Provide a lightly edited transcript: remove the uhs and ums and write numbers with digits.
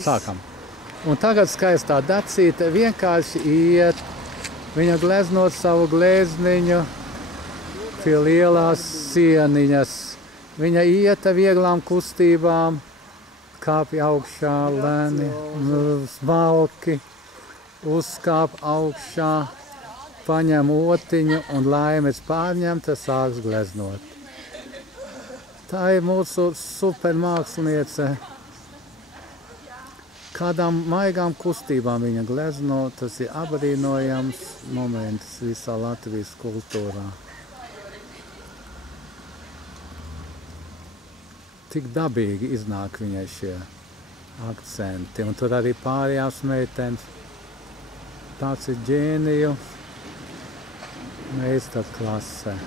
Sākam. Un tagad skaistā Dacīte vienkārši iet, viņa gleznot savu glezniņu pie lielās sieniņas. Viņa iet ar vieglām kustībām, kāpj augšā lēni, smalki, uzkāp augšā, paņem otiņu un laimes pārņemta sāks gleznot. Tā ir mūsu supermāksliniece. Kādām maigām kustībām viņa glezno, tas ir abrīnojams moments visā Latvijas kultūrā. Tik dabīgi iznāk viņai šie akcenti, un tur arī pārējās meitenes. Tāds ir ģēniju meistarklase.